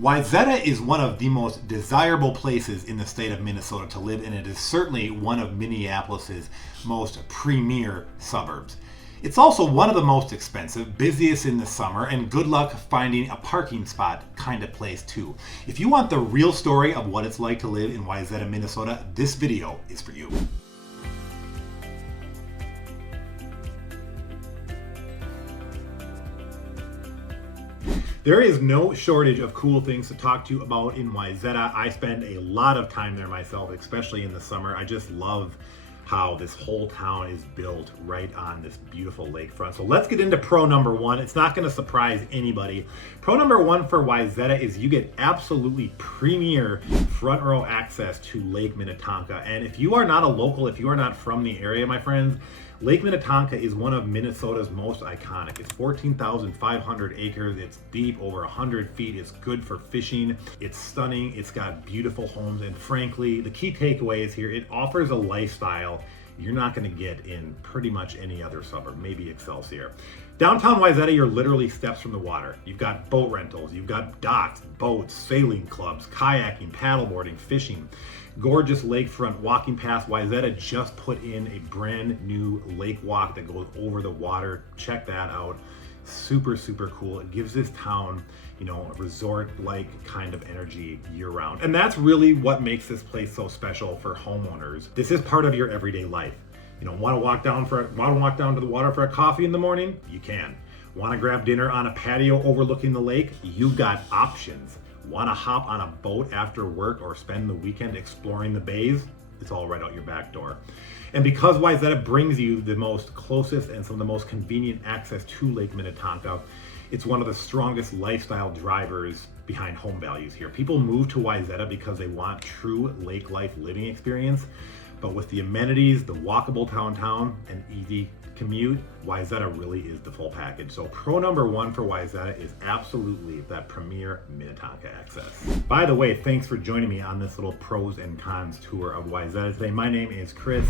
Wayzata is one of the most desirable places in the state of Minnesota to live, and it is certainly one of Minneapolis's most premier suburbs. It's also one of the most expensive, busiest in the summer, and good luck finding a parking spot kind of place too. If you want the real story of what it's like to live in Wayzata, Minnesota, this video is for you. There is no shortage of cool things to talk to you about in Wayzata. I spend a lot of time there myself, especially in the summer. I just love how this whole town is built right on this beautiful lakefront. So let's get into pro number one. It's not going to surprise anybody. Pro number one for Wayzata is you get absolutely premier front row access to Lake Minnetonka. And if you are not a local, if you are not from the area, my friends, Lake Minnetonka is one of Minnesota's most iconic. It's 14,500 acres. It's deep, over 100 feet. It's good for fishing. It's stunning. It's got beautiful homes. And frankly, the key takeaway is here, it offers a lifestyle you're not going to get in pretty much any other suburb, maybe Excelsior. Downtown Wayzata, you're literally steps from the water. You've got boat rentals, you've got docks, boats, sailing clubs, kayaking, paddleboarding, fishing. Gorgeous lakefront. Walking past Wayzata just put in a brand new lake walk that goes over the water. Check that out. Super, super cool. It gives this town, a resort-like kind of energy year-round. And that's really what makes this place so special for homeowners. This is part of your everyday life. Want to walk down to the water for a coffee in the morning? You can. Want to grab dinner on a patio overlooking the lake? You've got options. Want to hop on a boat after work or spend the weekend exploring the bays? It's all right out your back door. And because Wayzata brings you the most closest and some of the most convenient access to Lake Minnetonka, it's one of the strongest lifestyle drivers behind home values here. People move to Wayzata because they want true lake life living experience. But with the amenities, the walkable downtown, and easy commute, Wayzata really is the full package. So pro number one for Wayzata is absolutely that premier Minnetonka access. By the way, thanks for joining me on this little pros and cons tour of Wayzata today. My name is Chris.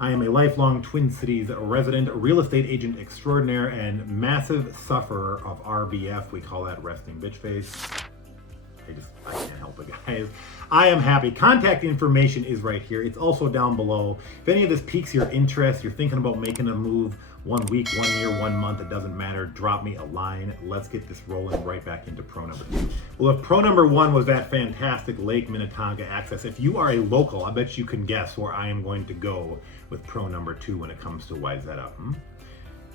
I am a lifelong Twin Cities resident, real estate agent extraordinaire, and massive sufferer of RBF. We call that resting bitch face. I can't help it, guys. I am happy. Contact information is right here. It's also down below. If any of this piques your interest, you're thinking about making a move 1 week, 1 year, 1 month, it doesn't matter. Drop me a line. Let's get this rolling right back into pro number two. Well, if pro number one was that fantastic Lake Minnetonka access, if you are a local, I bet you can guess where I am going to go with pro number two when it comes to Wayzata.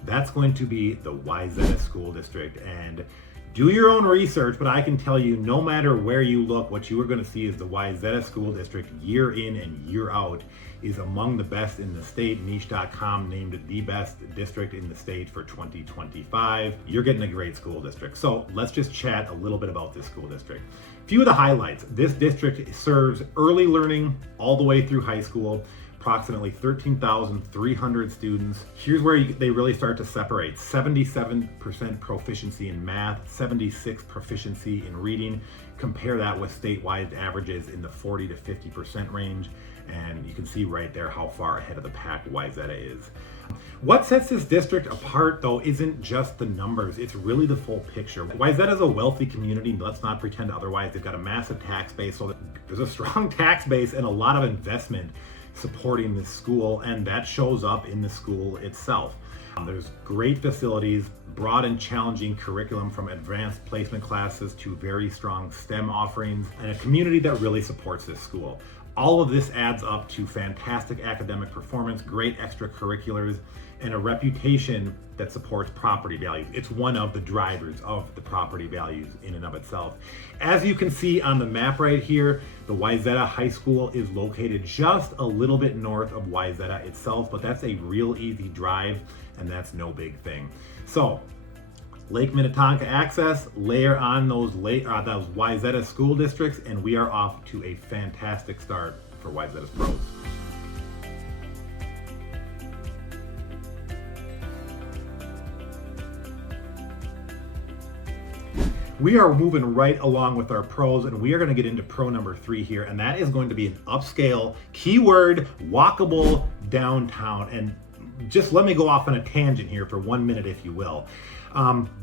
That's going to be the Wayzata School District. And do your own research, but I can tell you, no matter where you look, what you are going to see is the Wayzata School District year in and year out is among the best in the state. Niche.com named it the best district in the state for 2025. You're getting a great school district. So let's just chat a little bit about this school district. A few of the highlights. This district serves early learning all the way through high school. Approximately 13,300 students. Here's where they really start to separate. 77% proficiency in math, 76% proficiency in reading. Compare that with statewide averages in the 40 to 50% range. And you can see right there how far ahead of the pack Wayzata is. What sets this district apart, though, isn't just the numbers. It's really the full picture. Wayzata is a wealthy community. Let's not pretend otherwise. They've got a massive tax base. So there's a strong tax base and a lot of investment supporting this school, and that shows up in the school itself. There's great facilities, broad and challenging curriculum from advanced placement classes to very strong STEM offerings, and a community that really supports this school. All of this adds up to fantastic academic performance, great extracurriculars, and a reputation that supports property values. It's one of the drivers of the property values in and of itself. As you can see on the map right here, the Wayzata High School is located just a little bit north of Wayzata itself, but that's a real easy drive, and that's no big thing. So, Lake Minnetonka access, layer on those Wayzata school districts, and we are off to a fantastic start for Wayzata's pros. We are moving right along with our pros, and we are going to get into pro number three here, and that is going to be an upscale, keyword, walkable downtown. And just let me go off on a tangent here for 1 minute, if you will.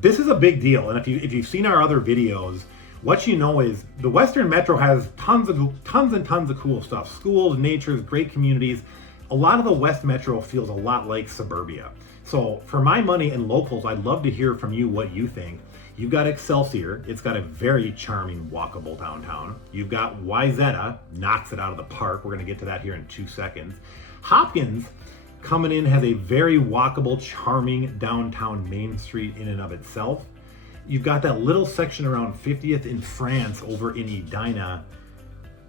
This is a big deal, and if you've seen our other videos, What you know is the Western Metro has tons and tons of cool stuff. Schools, natures, great communities. A lot of the West Metro feels a lot like suburbia. So for my money and locals, I'd love to hear from you what you think. You've got Excelsior. It's got a very charming, walkable downtown. You've got Wayzata, knocks it out of the park. We're going to get to that here in 2 seconds. Hopkins, coming in, has a very walkable, charming downtown Main Street in and of itself. You've got that little section around 50th in France over in Edina.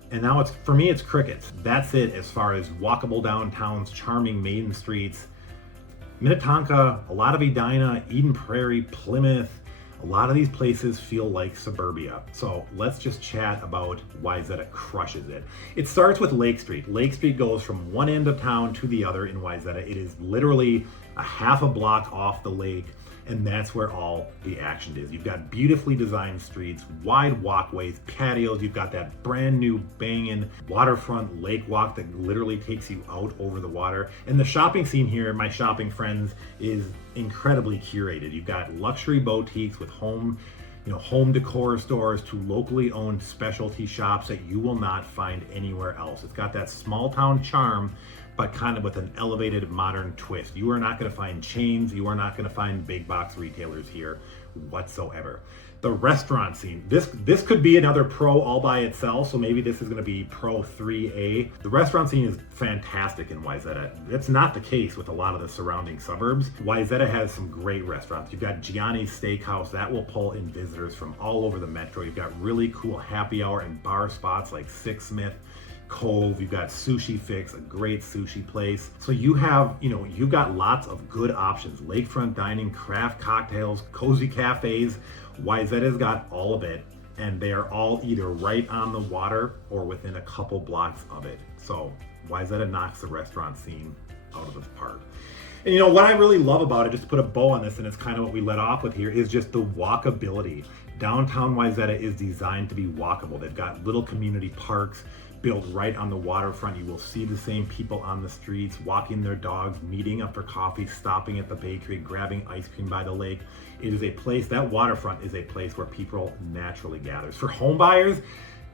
And now for me, it's crickets. That's it as far as walkable downtowns, charming main streets. Minnetonka, a lot of Edina, Eden Prairie, Plymouth, a lot of these places feel like suburbia. So let's just chat about Wayzata crushes it. It starts with Lake Street. Lake Street goes from one end of town to the other in Wayzata. It is literally a half a block off the lake, and that's where all the action is. You've got beautifully designed streets, wide walkways, patios. You've got that brand new banging waterfront lake walk that literally takes you out over the water. And the shopping scene here, my shopping friends, is incredibly curated. You've got luxury boutiques with home decor stores to locally owned specialty shops that you will not find anywhere else. It's got that small town charm, but kind of with an elevated modern twist. You are not going to find chains. You are not going to find big box retailers here whatsoever. The restaurant scene, this could be another pro all by itself, so maybe this is going to be pro 3A. The restaurant scene is fantastic in Wayzata. That's not the case with a lot of the surrounding suburbs. Wayzata has some great restaurants. You've got Gianni's Steakhouse, that will pull in visitors from all over the metro. You've got really cool happy hour and bar spots like Sixsmith, Cove. You've got Sushi Fix, a great sushi place. So you've got lots of good options. Lakefront dining, craft cocktails, cozy cafes. Wayzata's got all of it, and they are all either right on the water or within a couple blocks of it. So Wayzata knocks the restaurant scene out of the park. And what I really love about it, just to put a bow on this, and it's kind of what we let off with here, is just the walkability. Downtown Wayzata is designed to be walkable. They've got little community parks built right on the waterfront. You will see the same people on the streets, walking their dogs, meeting up for coffee, stopping at the bakery, grabbing ice cream by the lake. It is a place, that waterfront is a place where people naturally gather. For home buyers,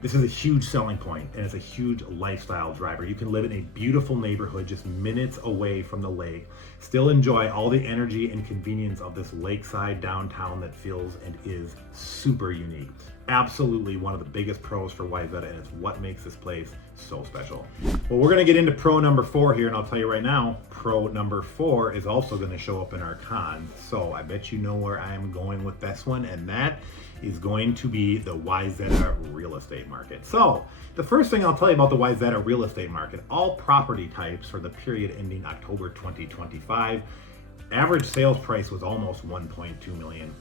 this is a huge selling point, and it's a huge lifestyle driver. You can live in a beautiful neighborhood just minutes away from the lake, still enjoy all the energy and convenience of this lakeside downtown that feels and is super unique. Absolutely one of the biggest pros for Wayzata, and it's what makes this place so special. Well, we're gonna get into pro number 4 here, and I'll tell you right now, pro number 4 is also gonna show up in our cons. So I bet you know where I am going with this one, and that is going to be the Wayzata real estate market. So the first thing I'll tell you about the Wayzata real estate market, all property types for the period ending October 2025, average sales price was almost 1.2 million.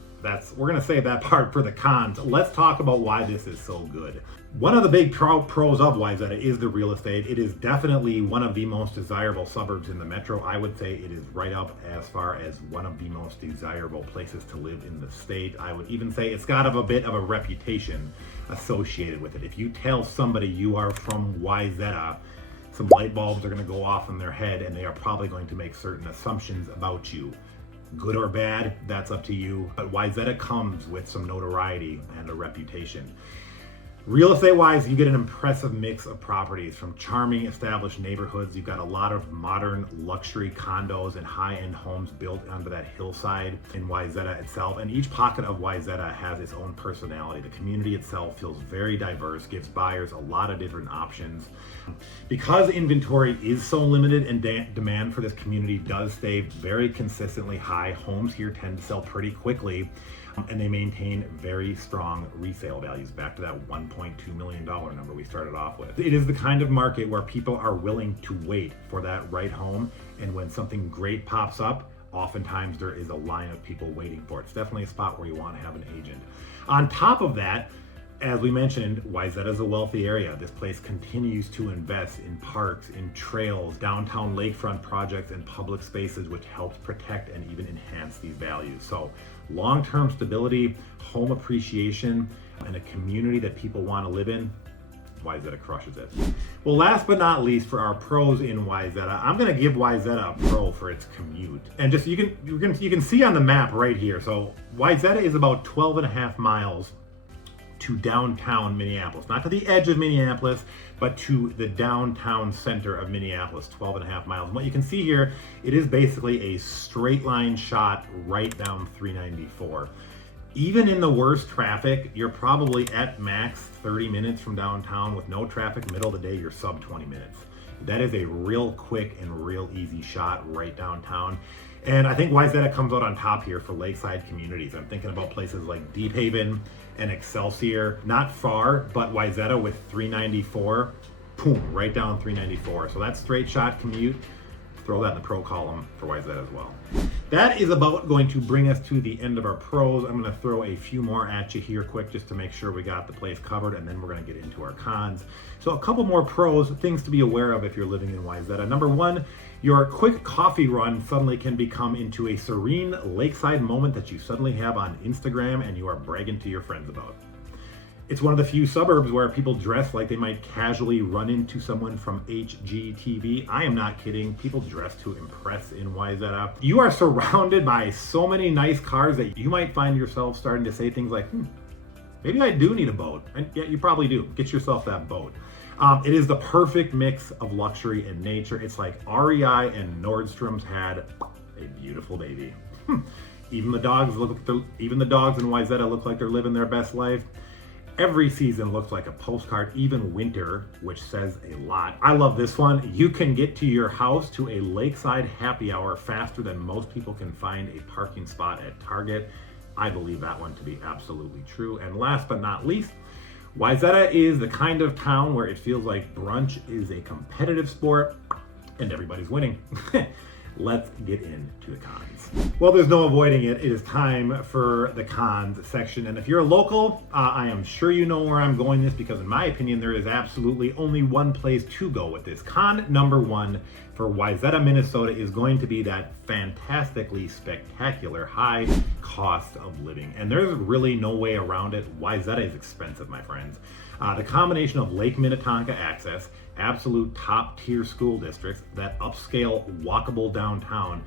We're gonna save that part for the cons. Let's talk about why this is so good. One of the big pros of Wayzata is the real estate. It is definitely one of the most desirable suburbs in the metro. I would say it is right up as far as one of the most desirable places to live in the state. I would even say it's got a bit of a reputation associated with it. If you tell somebody you are from Wayzata, some light bulbs are gonna go off in their head, and they are probably going to make certain assumptions about you. Good or bad, that's up to you. But Wayzata comes with some notoriety and a reputation. Real estate wise, you get an impressive mix of properties from charming established neighborhoods. You've got a lot of modern luxury condos and high-end homes built onto that hillside in Wayzata itself. And each pocket of Wayzata has its own personality. The community itself feels very diverse, gives buyers a lot of different options. Because inventory is so limited and demand for this community does stay very consistently high, homes here tend to sell pretty quickly, and they maintain very strong resale values, back to that $1.2 million number we started off with. It is the kind of market where people are willing to wait for that right home, and when something great pops up, oftentimes there is a line of people waiting for it. It's definitely a spot where you want to have an agent. On top of that, as we mentioned, Wayzata is a wealthy area. This place continues to invest in parks, in trails, downtown lakefront projects, and public spaces, which helps protect and even enhance these values. So long-term stability, home appreciation, and a community that people want to live in, Wayzata crushes it. Well, last but not least, for our pros in Wayzata, I'm going to give Wayzata a pro for its commute. And just you can see on the map right here. So Wayzata is about 12 and a half miles to downtown Minneapolis, not to the edge of Minneapolis, but to the downtown center of Minneapolis, 12 and a half miles. And what you can see here, it is basically a straight line shot right down 394. Even in the worst traffic, you're probably at max 30 minutes from downtown. With no traffic, middle of the day, you're sub 20 minutes. That is a real quick and real easy shot right downtown. And I think Wayzata comes out on top here for lakeside communities. I'm thinking about places like Deep Haven and Excelsior, not far, but Wayzata with 394, boom, right down 394. So that's straight shot commute. Throw that in the pro column for Wayzata as well. That is about going to bring us to the end of our pros. I'm going to throw a few more at you here quick just to make sure we got the place covered, and then we're going to get into our cons. So a couple more pros, things to be aware of if you're living in Wayzata. Number one, your quick coffee run suddenly can become into a serene lakeside moment that you suddenly have on Instagram and you are bragging to your friends about. It's one of the few suburbs where people dress like they might casually run into someone from HGTV. I am not kidding. People dress to impress in Wayzata. You are surrounded by so many nice cars that you might find yourself starting to say things like, maybe I do need a boat. And yeah, you probably do. Get yourself that boat. It is the perfect mix of luxury and nature. It's like REI and Nordstrom's had a beautiful baby. Even the dogs in Wayzata look like they're living their best life. Every season looks like a postcard, even winter, which says a lot. I love this one. You can get to your house to a lakeside happy hour faster than most people can find a parking spot at Target. I believe that one to be absolutely true. And last but not least, Wayzata is the kind of town where it feels like brunch is a competitive sport and everybody's winning. Let's get into the cons. Well, there's no avoiding it. It is time for the cons section. And if you're a local, I am sure you know where I'm going this, because in my opinion, there is absolutely only one place to go with this. Con number one for Wayzata, Minnesota is going to be that fantastically spectacular high cost of living. And there's really no way around it. Wayzata is expensive, my friends. The combination of Lake Minnetonka access, absolute top tier school districts, that upscale walkable downtown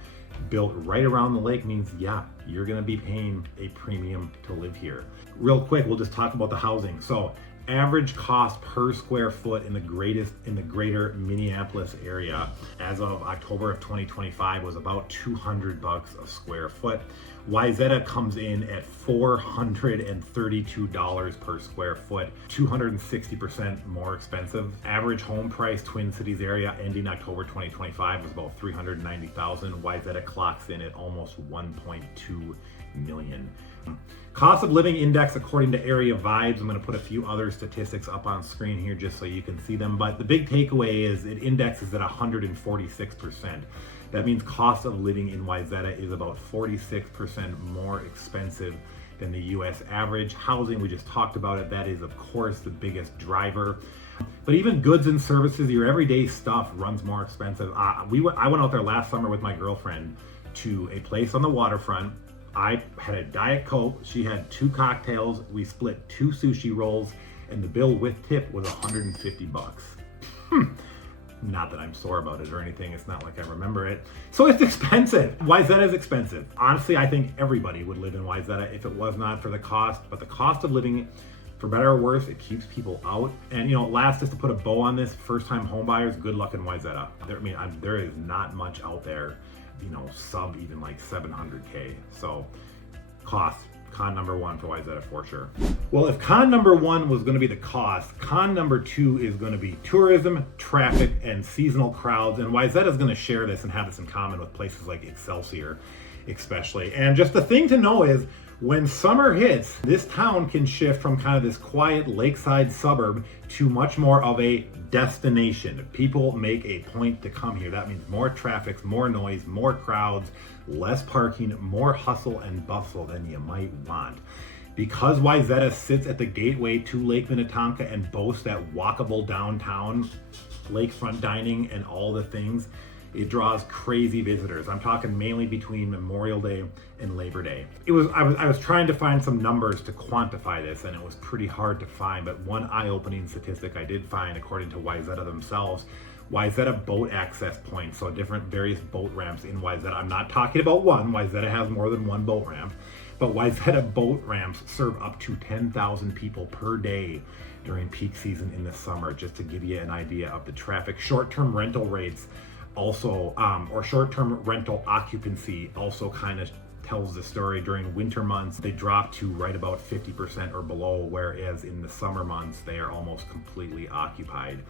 built right around the lake means, yeah, you're gonna be paying a premium to live here. Real quick, we'll just talk about the housing. So average cost per square foot in the greater Minneapolis area as of October of 2025 was about $200 a square foot. Wayzata comes in at $432 per square foot, 260% more expensive. Average home price, Twin Cities area, ending October 2025 was about $390,000. Wayzata clocks in at almost $1.2 million. Cost of living index according to Area Vibes. I'm going to put a few other statistics up on screen here just so you can see them. But the big takeaway is it indexes at 146%. That means cost of living in Wayzata is about 46% more expensive than the US average. Housing, we just talked about it. That is, of course, the biggest driver. But even goods and services, your everyday stuff runs more expensive. I went out there last summer with my girlfriend to a place on the waterfront. I had a Diet Coke, she had 2 cocktails, we split 2 sushi rolls, and the bill with tip was $150. Not that I'm sore about it or anything, it's not like I remember it. So it's expensive. Wayzata is expensive. Honestly, I think everybody would live in Wayzata if it was not for the cost, but the cost of living, for better or worse, it keeps people out. And last, just to put a bow on this, first-time home buyers, good luck in Wayzata. There is not much out there, sub even like 700K. So cost, con number one for Wayzata for sure. Well, if con number one was going to be the cost, con number two is going to be tourism, traffic, and seasonal crowds. And Wayzata is going to share this and have this in common with places like Excelsior, especially. And just the thing to know is, when summer hits, this town can shift from kind of this quiet lakeside suburb to much more of a destination. People make a point to come here. That means more traffic, more noise, more crowds, less parking, more hustle and bustle than you might want. Because Wayzata sits at the gateway to Lake Minnetonka and boasts that walkable downtown, lakefront dining, and all the things, it draws crazy visitors. I'm talking mainly between Memorial Day and Labor Day. I was trying to find some numbers to quantify this, and it was pretty hard to find, but one eye-opening statistic I did find, according to Wayzata themselves, Wayzata boat access points, so various boat ramps in Wayzata. I'm not talking about one. Wayzata has more than one boat ramp, But Wayzata boat ramps serve up to 10,000 people per day during peak season in the summer, just to give you an idea of the traffic. Short-term rental rates also, or short-term rental occupancy also kind of tells the story. During winter months, they drop to right about 50% or below, whereas in the summer months, they are almost completely occupied.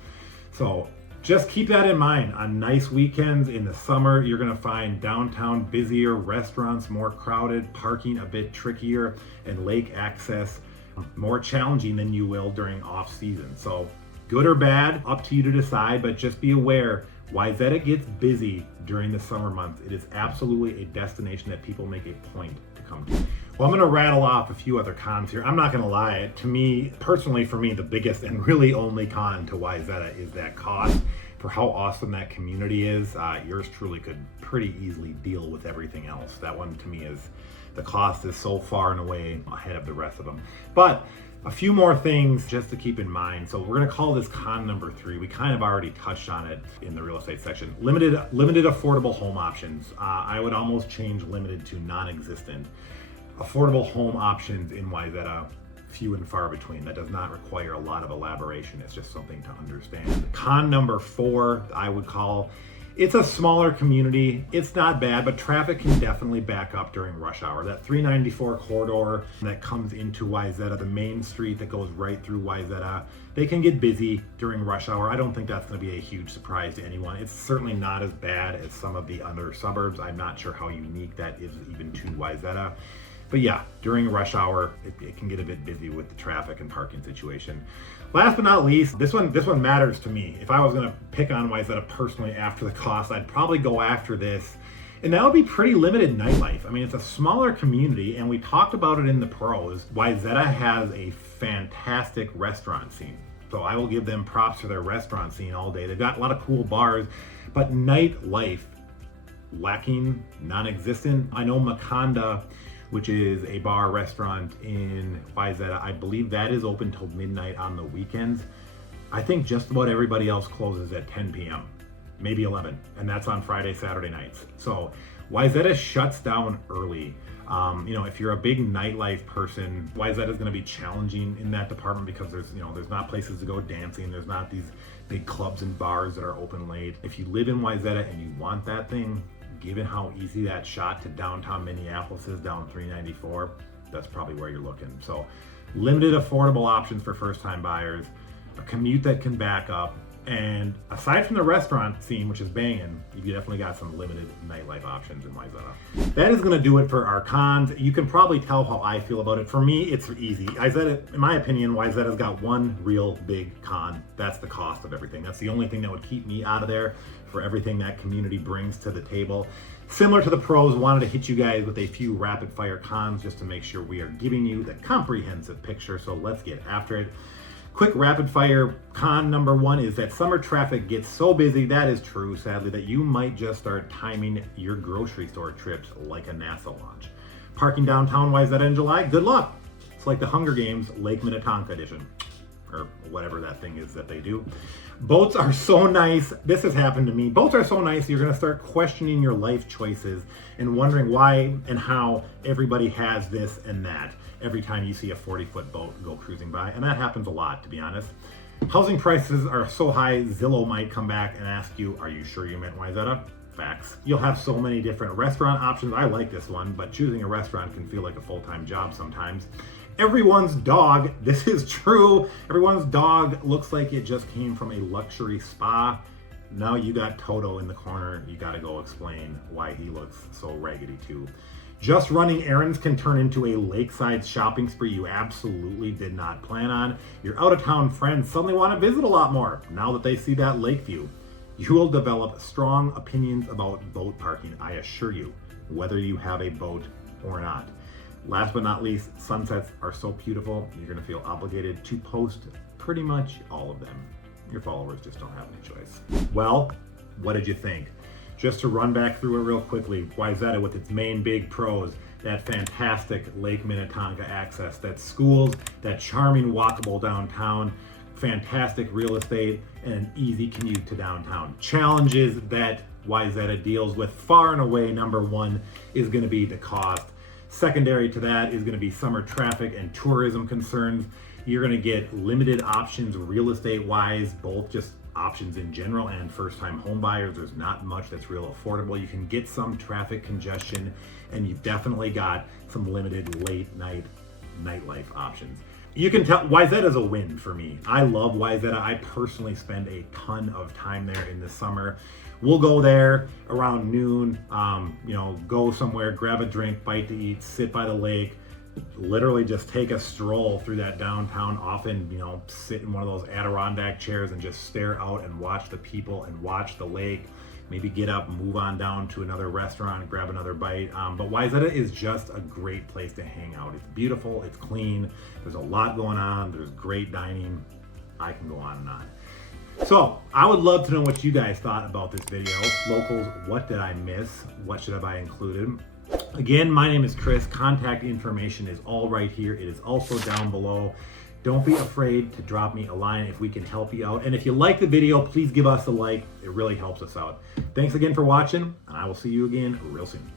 So just keep that in mind. On nice weekends in the summer, you're gonna find downtown busier, restaurants more crowded, parking a bit trickier, and lake access more challenging than you will during off season. So good or bad, up to you to decide, but just be aware, Wayzata gets busy during the summer months. It is absolutely a destination that people make a point to come to. Well, I'm gonna rattle off a few other cons here. I'm not gonna lie, to me, personally for me, the biggest and really only con to Wayzata is that cost. For how awesome that community is, yours truly could pretty easily deal with everything else. That one to me is, the cost is so far and away ahead of the rest of them. But a few more things just to keep in mind. So we're gonna call this con number 3. We kind of already touched on it in the real estate section. Limited affordable home options. I would almost change limited to non-existent. Affordable home options in Wayzata, few and far between. That does not require a lot of elaboration. It's just something to understand. Con number 4, I would call, it's a smaller community. It's not bad, but traffic can definitely back up during rush hour. That 394 corridor that comes into Wayzata, the main street that goes right through Wayzata, they can get busy during rush hour. I don't think that's going to be a huge surprise to anyone. It's certainly not as bad as some of the other suburbs. I'm not sure how unique that is even to Wayzata. But yeah, during rush hour, it can get a bit busy with the traffic and parking situation. Last but not least, this one matters to me. If I was gonna pick on Wayzata personally after the cost, I'd probably go after this. And that would be pretty limited nightlife. I mean, it's a smaller community, and we talked about it in the pros. Wayzata has a fantastic restaurant scene. So I will give them props for their restaurant scene all day. They've got a lot of cool bars, but nightlife, lacking, non-existent. I know Maconda, which is a bar restaurant in Wayzata, I believe that is open till midnight on the weekends. I think just about everybody else closes at 10 p.m., maybe 11, and that's on Friday, Saturday nights. So Wayzata shuts down early. If you're a big nightlife person, Wayzata is going to be challenging in that department because there's not places to go dancing. There's not these big clubs and bars that are open late. If you live in Wayzata and you want that thing, given how easy that shot to downtown Minneapolis is down 394, that's probably where you're looking. So limited affordable options for first-time buyers, a commute that can back up, and aside from the restaurant scene, which is banging, you've definitely got some limited nightlife options in Wayzata. That is going to do it for our cons. You can probably tell how I feel about it. For me, it's easy. In my opinion, Wayzata's got one real big con. That's the cost of everything. That's the only thing that would keep me out of there for everything that community brings to the table. Similar to the pros, wanted to hit you guys with a few rapid fire cons just to make sure we are giving you the comprehensive picture. So let's get after it. Quick rapid fire con number 1 is that summer traffic gets so busy, that is true, sadly, that you might just start timing your grocery store trips like a NASA launch. Parking downtown Wayzata in July, good luck. It's like the Hunger Games Lake Minnetonka edition, or whatever that thing is that they do. Boats are so nice. This has happened to me. Boats are so nice, you're gonna start questioning your life choices and wondering why and how everybody has this and that every time you see a 40-foot boat go cruising by. And that happens a lot, to be honest. Housing prices are so high, Zillow might come back and ask you, are you sure you meant Wayzata? Facts. You'll have so many different restaurant options. I like this one, but choosing a restaurant can feel like a full-time job sometimes. Everyone's dog, this is true, everyone's dog looks like it just came from a luxury spa. Now you got Toto in the corner. You gotta go explain why he looks so raggedy too. Just running errands can turn into a lakeside shopping spree you absolutely did not plan on. Your out-of-town friends suddenly want to visit a lot more now that they see that lake view. You will develop strong opinions about boat parking, I assure you, whether you have a boat or not. Last but not least, sunsets are so beautiful, you're going to feel obligated to post pretty much all of them. Your followers just don't have any choice. Well, what did you think? Just to run back through it real quickly, Wayzata with its main big pros, that fantastic Lake Minnetonka access, that schools, that charming walkable downtown, fantastic real estate, and an easy commute to downtown. Challenges that Wayzata deals with, far and away number 1 is going to be the cost. Secondary to that is going to be summer traffic and tourism concerns. You're going to get limited options real estate wise, both just options in general and first-time home buyers. There's not much that's real affordable. You can get some traffic congestion, and you've definitely got some limited late night nightlife options. You can tell Wayzata is a win for me. I love Wayzata. I personally spend a ton of time there in the summer. We'll go there around noon, go somewhere, grab a drink, bite to eat, sit by the lake, literally just take a stroll through that downtown, often, sit in one of those Adirondack chairs and just stare out and watch the people and watch the lake. Maybe get up, move on down to another restaurant, grab another bite. But Wayzata is just a great place to hang out. It's beautiful, it's clean, there's a lot going on, there's great dining. I can go on and on. So I would love to know what you guys thought about this video. Locals, what did I miss? What should have I included? Again, my name is Chris. Contact information is all right here. It is also down below. Don't be afraid to drop me a line if we can help you out. And if you like the video, please give us a like. It really helps us out. Thanks again for watching, and I will see you again real soon.